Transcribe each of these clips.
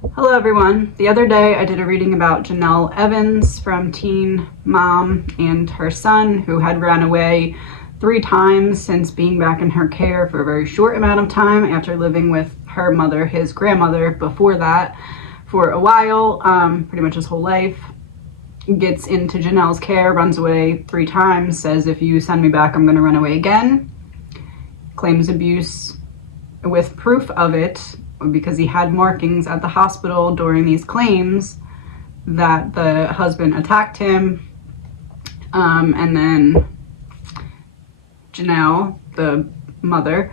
Hello everyone. The other day I did a reading about JENELLE EVANS from Teen Mom and her son, who had ran away 3 times since being back in her care for a very short amount of time after living with her mother, his grandmother, before that for a while, pretty much his whole life. Gets into JENELLE's care, runs away 3 times, says if you send me back I'm going to run away again. Claims abuse with proof of it, because he had markings at the hospital during these claims that the husband attacked him. And then JENELLE, the mother,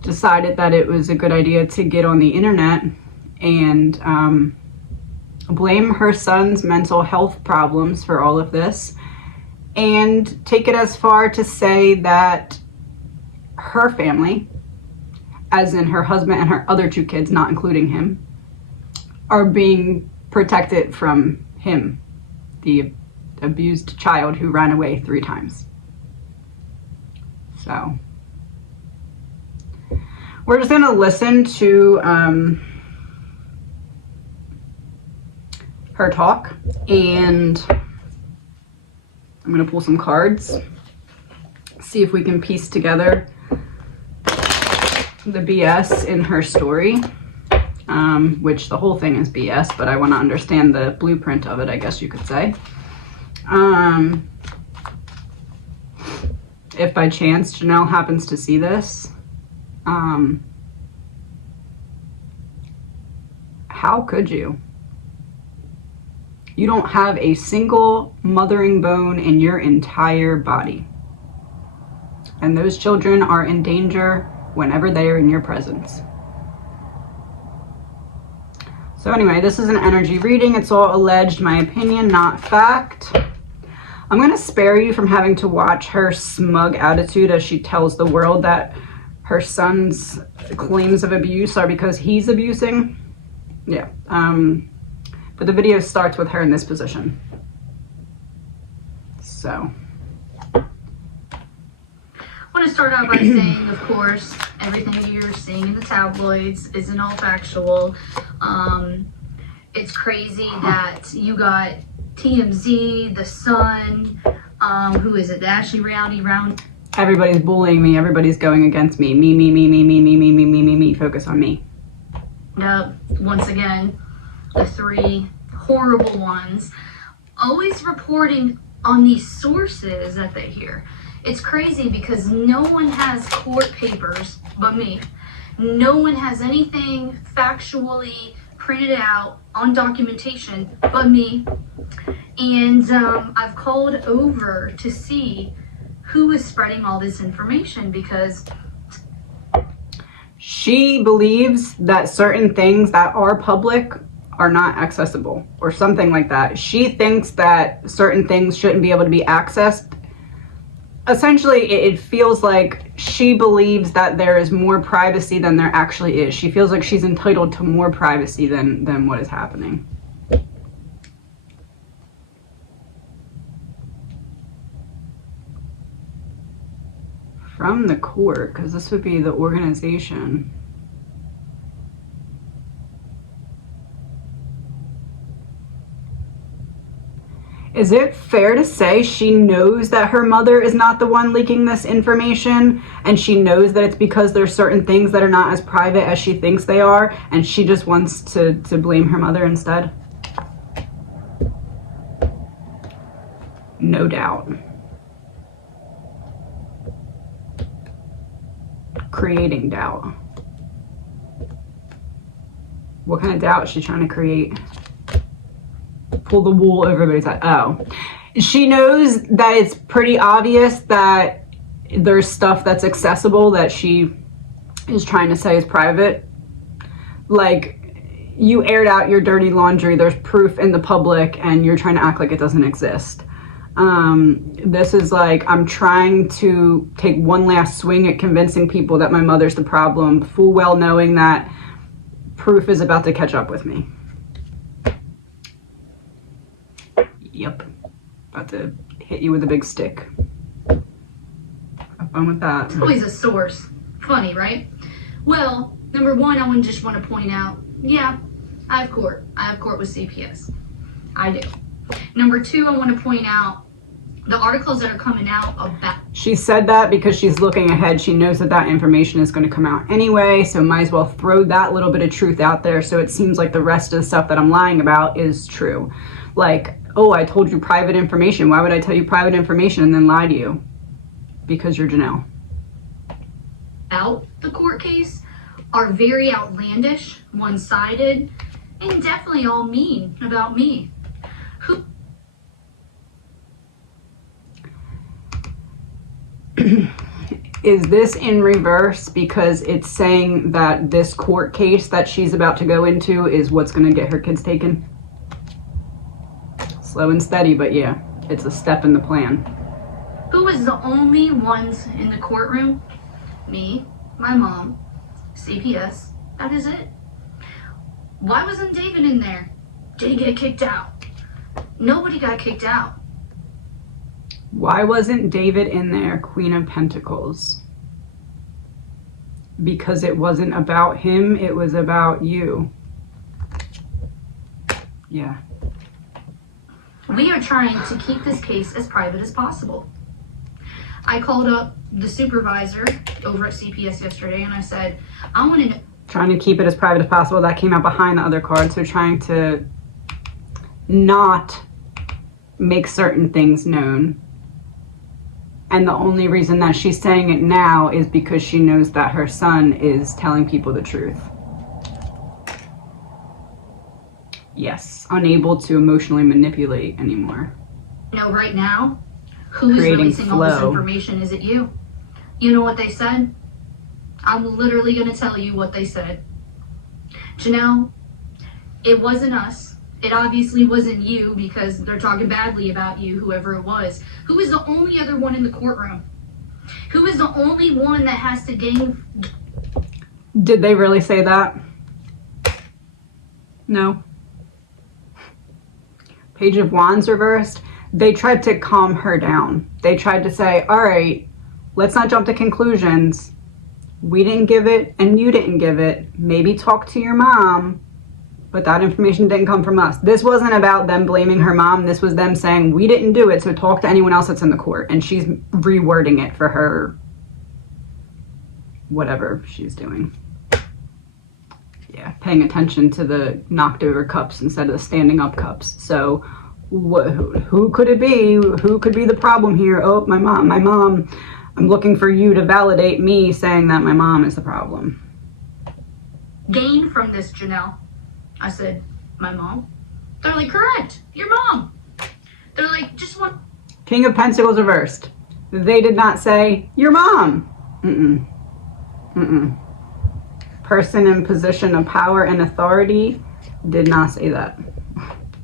decided that it was a good idea to get on the internet and blame her son's mental health problems for all of this, and take it as far to say that her family, as in her husband and her other 2 kids, not including him, are being protected from him, the abused child who ran away 3 times. So we're just gonna listen to her talk, and I'm gonna pull some cards, see if we can piece together the BS in her story, which the whole thing is BS, but I want to understand the blueprint of it, I guess you could say. If by chance JENELLE happens to see this, how could you? You don't have a single mothering bone in your entire body, and those children are in danger whenever they are in your presence. So anyway, this is an energy reading. It's all alleged, my opinion, not fact. I'm going to spare you from having to watch her smug attitude as she tells the world that her son's claims of abuse are because he's abusing. Yeah. But the video starts with her in this position. So I want to start out by saying, of course, everything you're seeing in the tabloids isn't all factual. It's crazy that you got TMZ, The Sun, who is it, the Ashley Rowdy Round. Everybody's bullying me. Everybody's going against me. Me. Focus on me. Once again, the 3 horrible ones, always reporting on these sources that they hear. It's crazy because no one has court papers but me. No one has anything factually printed out on documentation but me. And I've called over to see who is spreading all this information, because she believes that certain things that are public are not accessible or something like that. She thinks that certain things shouldn't be able to be accessed. Essentially, it feels like she believes that there is more privacy than there actually is. She feels like she's entitled to more privacy than what is happening. From the court, because this would be the organization. Is it fair to say she knows that her mother is not the one leaking this information, and she knows that it's because there's certain things that are not as private as she thinks they are, and she just wants to blame her mother instead? No doubt. Creating doubt. What kind of doubt is she trying to create? Pull the wool over everybody's eyes. Oh, she knows that it's pretty obvious that there's stuff that's accessible that she is trying to say is private. Like, you aired out your dirty laundry, there's proof in the public, and you're trying to act like it doesn't exist. This is like, I'm trying to take one last swing at convincing people that my mother's the problem, full well knowing that proof is about to catch up with me. Yep. About to hit you with a big stick. Have fun with that. It's always a source. Funny, right? Well, number one, I just want to point out, yeah, I have court. I have court with CPS. I do. Number two, I want to point out the articles that are coming out about... She said that because she's looking ahead. She knows that that information is going to come out anyway, so might as well throw that little bit of truth out there so it seems like the rest of the stuff that I'm lying about is true. Like, oh, I told you private information. Why would I tell you private information and then lie to you? Because you're Jenelle. Out the court case are very outlandish, one-sided, and definitely all mean about me. Who... Is this in reverse because it's saying that this court case that she's about to go into is what's going to get her kids taken? Slow and steady, but yeah, it's a step in the plan. Who was the only ones in the courtroom? Me, my mom, CPS, that is it. Why wasn't David in there? Did he get kicked out? Nobody got kicked out. Why wasn't David in there, Queen of Pentacles? Because it wasn't about him, it was about you. Yeah. We are trying to keep this case as private as possible. I called up the supervisor over at CPS yesterday and I said, I want to know... Trying to keep it as private as possible. That came out behind the other card, so trying to not make certain things known. And the only reason that she's saying it now is because she knows that her son is telling people the truth. Yes, unable to emotionally manipulate anymore. Right now, who is releasing all this information? Is it you? You know what they said? I'm literally going to tell you what they said. Jenelle, it wasn't us. It obviously wasn't you because they're talking badly about you, whoever it was. Who is the only other one in the courtroom? Who is the only one that has to gain... Did they really say that? No. Page of Wands reversed. They tried to calm her down. They tried to say, all right, let's not jump to conclusions. We didn't give it and you didn't give it. Maybe talk to your mom. But that information didn't come from us. This wasn't about them blaming her mom. This was them saying, we didn't do it, so talk to anyone else that's in the court. And she's rewording it for her, whatever she's doing. Yeah, paying attention to the knocked over cups instead of the standing up cups. So who could it be? Who could be the problem here? Oh, my mom. I'm looking for you to validate me saying that my mom is the problem. Gain from this, Jenelle. I said, my mom? They're like, correct, your mom. They're like, just one. King of Pentacles reversed. They did not say, your mom. Person in position of power and authority did not say that.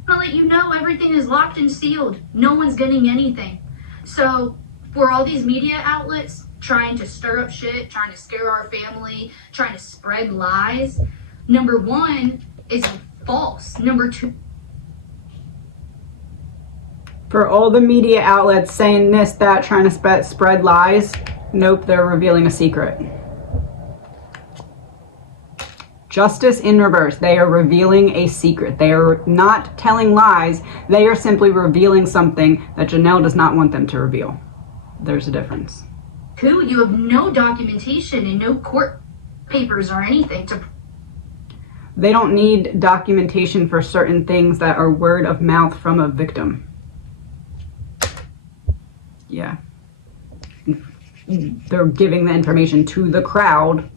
I'll let you know everything is locked and sealed. No one's getting anything. So for all these media outlets trying to stir up shit, trying to scare our family, trying to spread lies, number one, is false. Number two, for all the media outlets saying this, that, trying to spread lies, nope, they're revealing a secret. Justice in reverse. They are revealing a secret. They are not telling lies. They are simply revealing something that Jenelle does not want them to reveal. There's a difference. two, you have no documentation and no court papers or anything to... They don't need documentation for certain things that are word of mouth from a victim. Yeah. They're giving the information to the crowd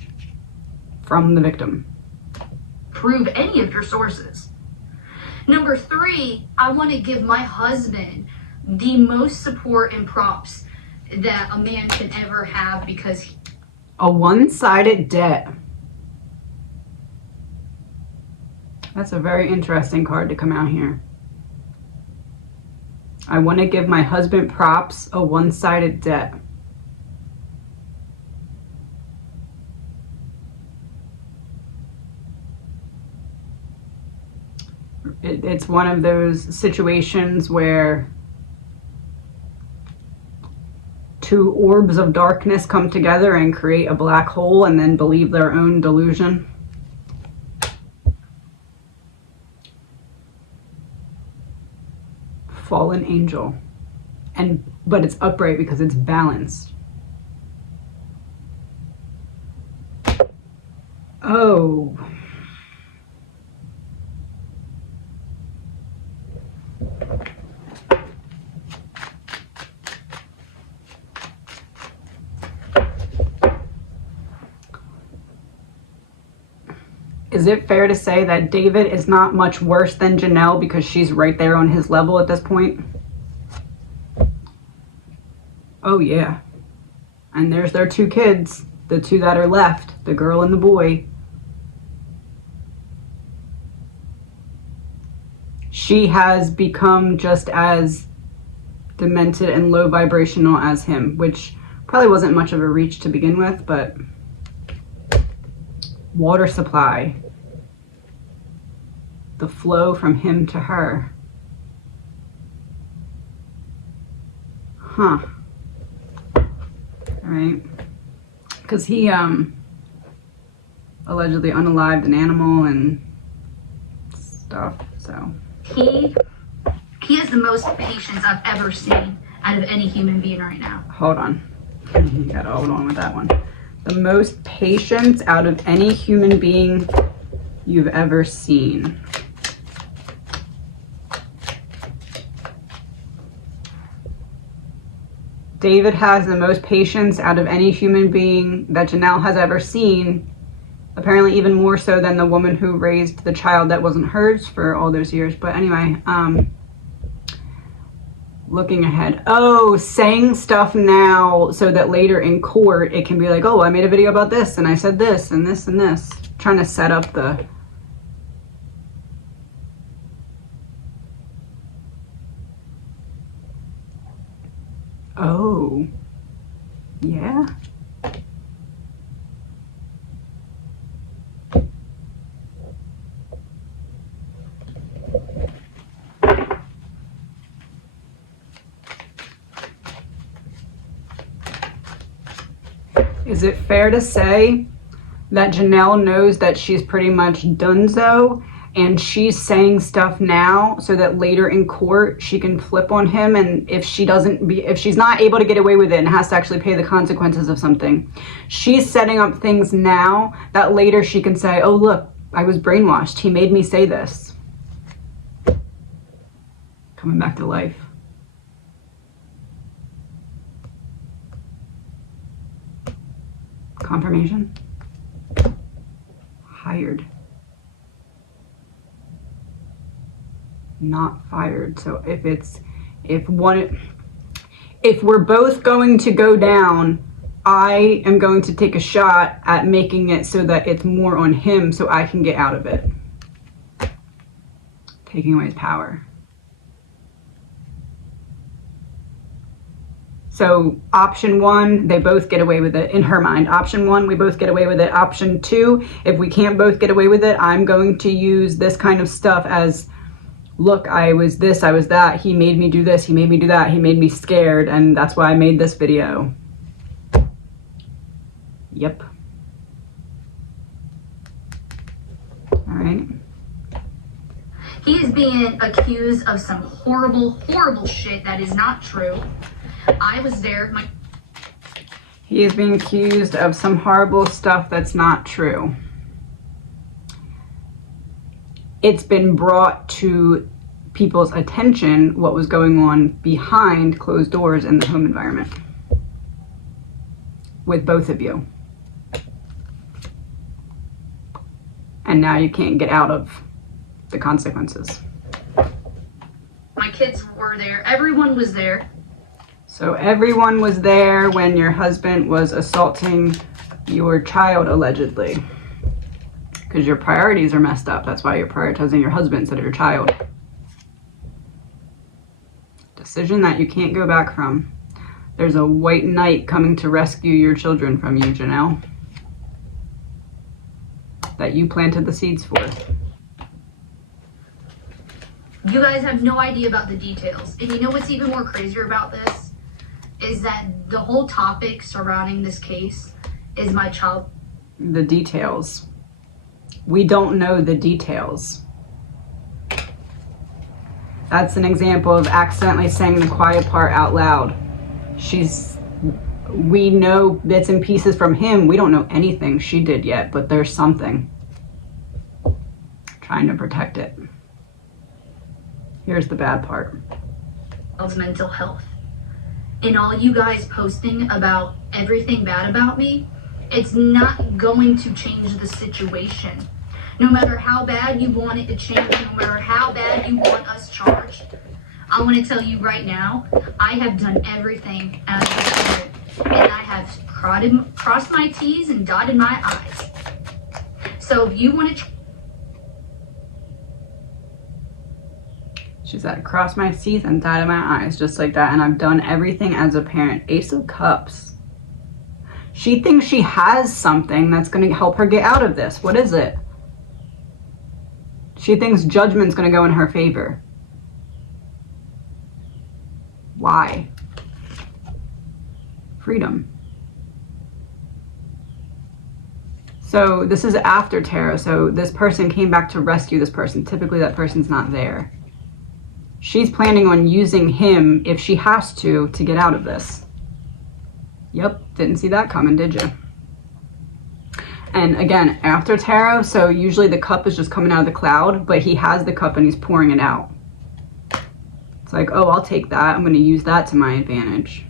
from the victim. Prove any of your sources. Number three, I want to give my husband the most support and props that a man can ever have because... A one-sided debt. That's a very interesting card to come out here. I want to give my husband props, a one-sided debt. It's one of those situations where two orbs of darkness come together and create a black hole and then believe their own delusion. fallen angel, but it's upright because it's balanced. Oh. Is it fair to say that David is not much worse than Janelle because she's right there on his level at this point? Oh yeah. And there's their 2 kids, the 2 that are left, the girl and the boy. She has become just as demented and low vibrational as him, which probably wasn't much of a reach to begin with, but water supply, the flow from him to her. Huh. All right. Because he allegedly unalived an animal and stuff, so. He has the most patience I've ever seen out of any human being right now. Hold on. You gotta hold on with that one. The most patience out of any human being you've ever seen. David has the most patience out of any human being that Janelle has ever seen. Apparently even more so than the woman who raised the child that wasn't hers for all those years. But anyway, looking ahead. Oh, saying stuff now so that later in court it can be like, oh, I made a video about this and I said this and this and this. Trying to set up the... Oh, yeah. Is it fair to say that Janelle knows that she's pretty much donezo and she's saying stuff now so that later in court she can flip on him, and if she's not able to get away with it and has to actually pay the consequences of something, she's setting up things now that later she can say, oh look, I was brainwashed, he made me say this. Coming back to life. Confirmation. Hired. Not fired. So if we're both going to go down, I am going to take a shot at making it so that it's more on him so I can get out of it. Taking away his power. So option 1, they both get away with it in her mind. Option 1, we both get away with it. Option 2, if we can't both get away with it, I'm going to use this kind of stuff as, look, I was this, I was that, he made me do this, he made me do that, he made me scared, and that's why I made this video. Yep. All right. He is being accused of some horrible, horrible shit that is not true. I was there. He is being accused of some horrible stuff that's not true. It's been brought to people's attention what was going on behind closed doors in the home environment with both of you. And now you can't get out of the consequences. My kids were there. Everyone was there. So everyone was there when your husband was assaulting your child, allegedly. Because your priorities are messed up. That's why you're prioritizing your husband instead of your child. Decision that you can't go back from. There's a white knight coming to rescue your children from you, Janelle. That you planted the seeds for. You guys have no idea about the details. And you know what's even more crazier about this? Is that the whole topic surrounding this case is my child. The details. We don't know the details. That's an example of accidentally saying the quiet part out loud. We know bits and pieces from him. We don't know anything she did yet, but there's something. Trying to protect it. Here's the bad part. Mental health. And all you guys posting about everything bad about me, it's not going to change the situation. No matter how bad you want it to change, no matter how bad you want us charged, I want to tell you right now, I have done everything as a parent, and I have crossed my T's and dotted my I's. So if you want to... She said, cross my T's and dotted my I's, just like that. And I've done everything as a parent. Ace of Cups. She thinks she has something that's going to help her get out of this. What is it? She thinks judgment's going to go in her favor. Why? Freedom. So this is after tarot. So this person came back to rescue this person. Typically that person's not there. She's planning on using him, if she has to get out of this. Yep, didn't see that coming, did you? And again, after tarot, so usually the cup is just coming out of the cloud, but he has the cup and he's pouring it out. It's like, oh, I'll take that. I'm going to use that to my advantage.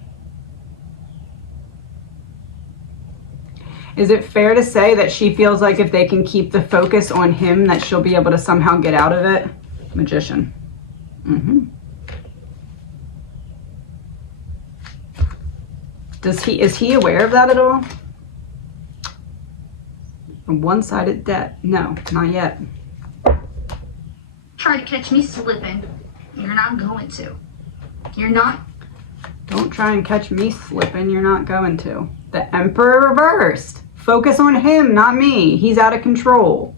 Is it fair to say that she feels like if they can keep the focus on him, that she'll be able to somehow get out of it? Magician. Is he aware of that at all? A one-sided debt. No, not yet. Try to catch me slipping. You're not going to. You're not. Don't try and catch me slipping. You're not going to. The Emperor reversed. Focus on him, not me. He's out of control.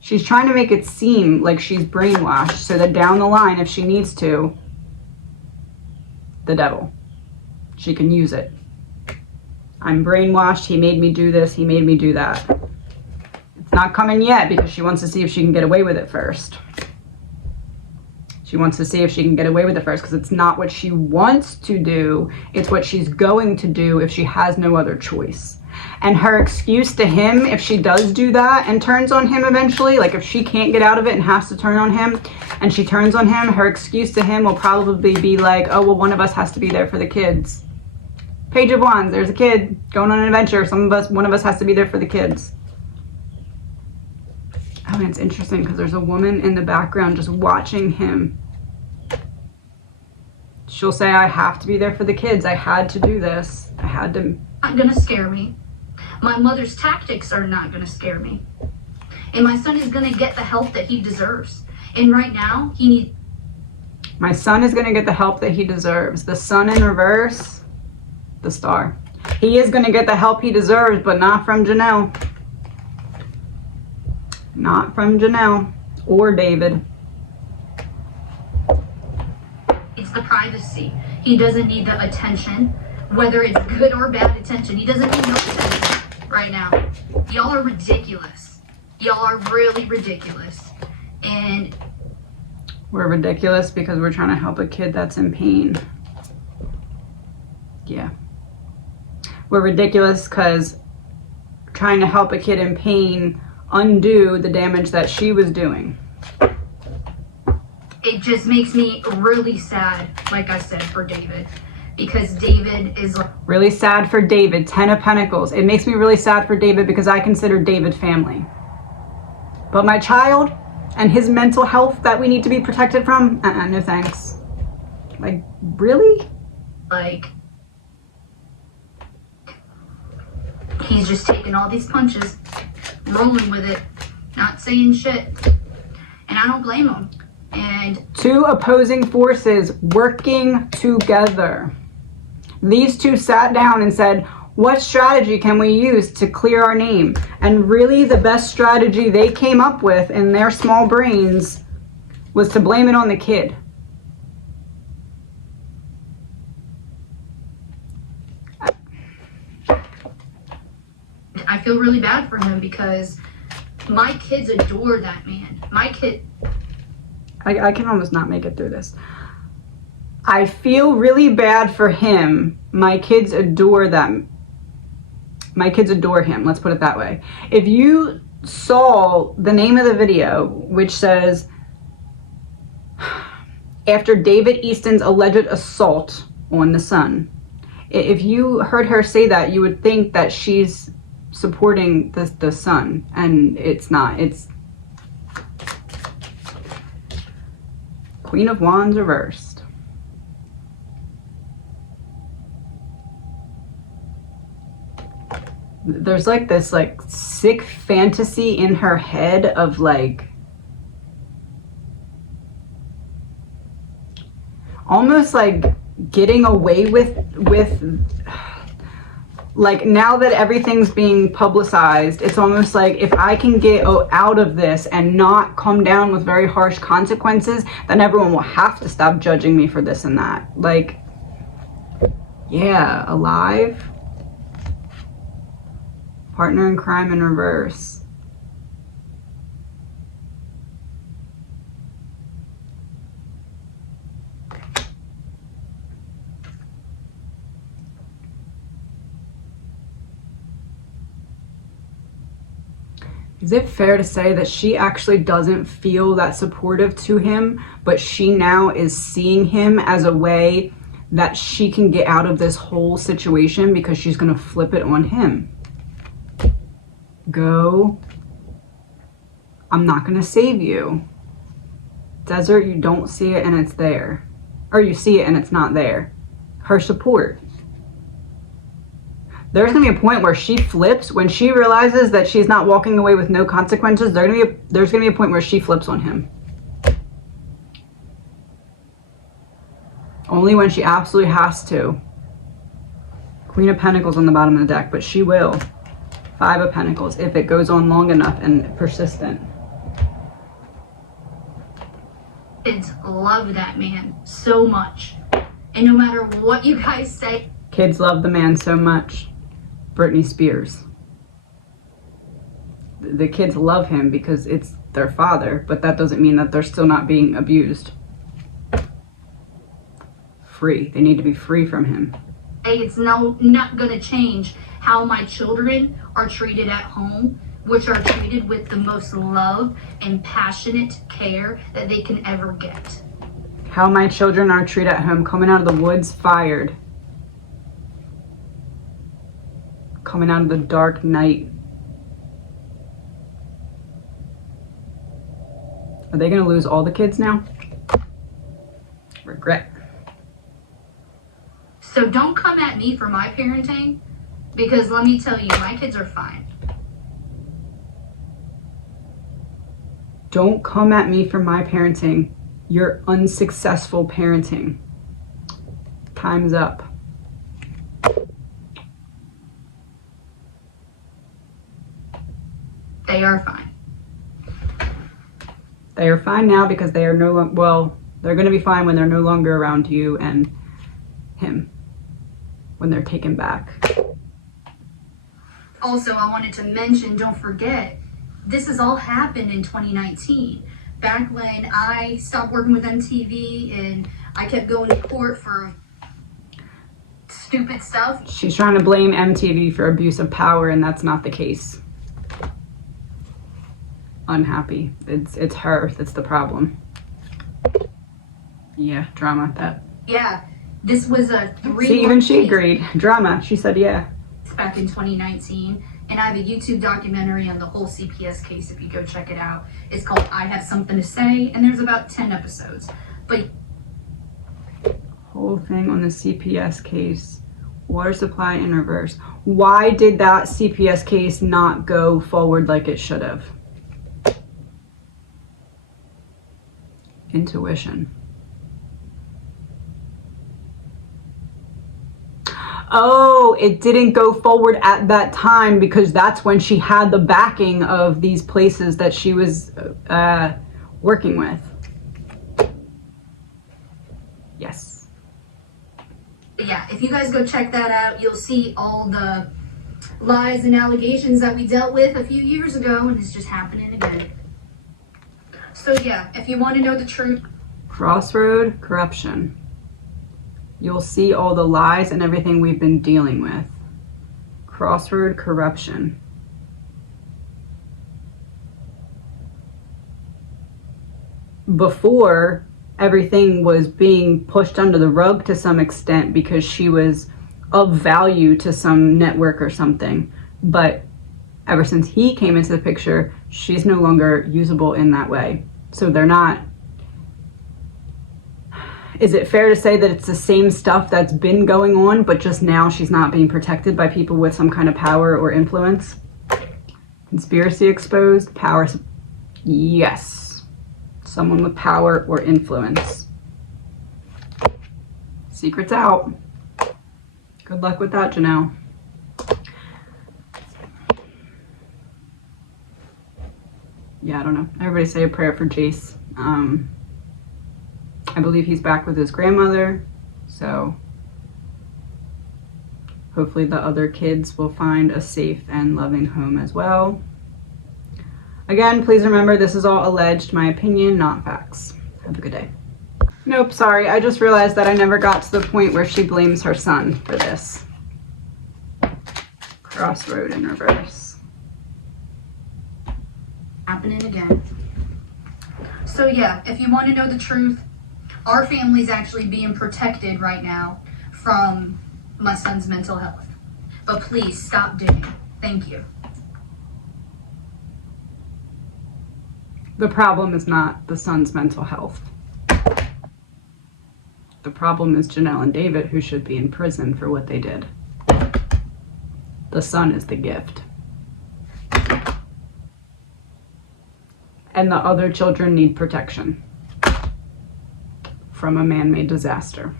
She's trying to make it seem like she's brainwashed so that down the line, if she needs to, the devil, she can use it. I'm brainwashed. He made me do this. He made me do that. It's not coming yet because she wants to see if she can get away with it first. She wants to see if she can get away with it first because it's not what she wants to do. It's what she's going to do if she has no other choice. And her excuse to him, if she does do that and turns on him eventually, like if she can't get out of it and has to turn on him and she turns on him, her excuse to him will probably be like, oh, well, one of us has to be there for the kids. Page of Wands, there's a kid going on an adventure. One of us has to be there for the kids. Oh, and it's interesting because there's a woman in the background just watching him. She'll say, I have to be there for the kids. I had to do this. I had to. Not gonna scare me. My mother's tactics are not gonna scare me. And my son is gonna get the help that he deserves. And right now, he needs. My son is gonna get the help that he deserves. The sun in reverse, the star. He is gonna get the help he deserves, but not from Janelle. Not from Janelle or David. It's the privacy. He doesn't need the attention, whether it's good or bad attention. He doesn't need no attention right now. Y'all are ridiculous. Y'all are really ridiculous. And we're ridiculous because we're trying to help a kid that's in pain. Yeah. We're ridiculous because trying to help a kid in pain undo the damage that she was doing. It just makes me really sad, like I said, for David. Because David is... Really sad for David. 10 of Pentacles. It makes me really sad for David because I consider David family. But my child and his mental health that we need to be protected from? No thanks. Like, really? Like, he's just taking all these punches, rolling with it, not saying shit. And I don't blame him. And two opposing forces working together. These two sat down and said, what strategy can we use to clear our name? And really the best strategy they came up with in their small brains was to blame it on the kid. I feel really bad for him because my kids adore that man. My kid, I can almost not make it through this. I feel really bad for him. My kids adore them. My kids adore him. Let's put it that way. If you saw the name of the video, which says, after David Easton's alleged assault on the son, if you heard her say that, you would think that she's supporting the son, and it's not. It's Queen of Wands reversed. There's like this like sick fantasy in her head of like almost like getting away with like, now that everything's being publicized, it's almost like if I can get out of this and not come down with very harsh consequences, then everyone will have to stop judging me for this and that. Like, yeah, alive. Partner in crime in reverse. Is it fair to say that she actually doesn't feel that supportive to him, but she now is seeing him as a way that she can get out of this whole situation because she's going to flip it on him? Go. I'm not going to save you. Desert, you don't see it and it's there. Or you see it and it's not there. Her support. There's going to be a point where she flips when she realizes that she's not walking away with no consequences. There's going to be a point where she flips on him. Only when she absolutely has to. Queen of Pentacles on the bottom of the deck, but she will. Five of Pentacles, if it goes on long enough and persistent. Kids love that man so much. And no matter what you guys say. Kids love the man so much. Britney Spears. The kids love him because it's their father, but that doesn't mean that they're still not being abused. Free. They need to be free from him. Hey, it's not going to change how my children are treated at home, which are treated with the most love and passionate care that they can ever get. How my children are treated at home, coming out of the woods fired. Coming out of the dark night. Are they going to lose all the kids now? Regret. So don't come at me for my parenting, because let me tell you, my kids are fine. Don't come at me for my parenting. You're unsuccessful parenting. Time's up. They are fine. They are fine now because they are no longer, well, they're going to be fine when they're no longer around you and him. When they're taken back. Also, I wanted to mention, don't forget, this has all happened in 2019. Back when I stopped working with MTV and I kept going to court for stupid stuff. She's trying to blame MTV for abuse of power, and that's not the case. Unhappy. It's her that's the problem. Yeah, drama. That. Yeah, this was a 3. See, even she agreed. Drama. She said, yeah. Back in 2019, and I have a YouTube documentary on the whole CPS case. If you go check it out, it's called "I Have Something to Say," and there's about 10 episodes. But whole thing on the CPS case. Water supply in reverse. Why did that CPS case not go forward like it should have? Intuition. Oh, it didn't go forward at that time because that's when she had the backing of these places that she was working with. Yes. yeah, if you guys go check that out, you'll see all the lies and allegations that we dealt with a few years ago, and it's just happening again. So yeah, if you want to know the truth. Crossroad corruption. You'll see all the lies and everything we've been dealing with. Crossroad corruption. Before, everything was being pushed under the rug to some extent because she was of value to some network or something. But ever since he came into the picture, she's no longer usable in that way. So they're not... Is it fair to say that it's the same stuff that's been going on, but just now she's not being protected by people with some kind of power or influence? Conspiracy exposed, power... Yes. Someone with power or influence. Secret's out. Good luck with that, Janelle. Yeah, I don't know. Everybody say a prayer for Jace. I believe he's back with his grandmother, so hopefully the other kids will find a safe and loving home as well. Again, please remember this is all alleged, my opinion, not facts. Have a good day. Nope, sorry, I just realized that I never got to the point where she blames her son for this. Crossroad in reverse. Happening again. So yeah, if you want to know the truth, our family's actually being protected right now from my son's mental health. But please stop doing it. Thank you. The problem is not the son's mental health. The problem is Janelle and David, who should be in prison for what they did. The son is the gift. And the other children need protection from a man-made disaster.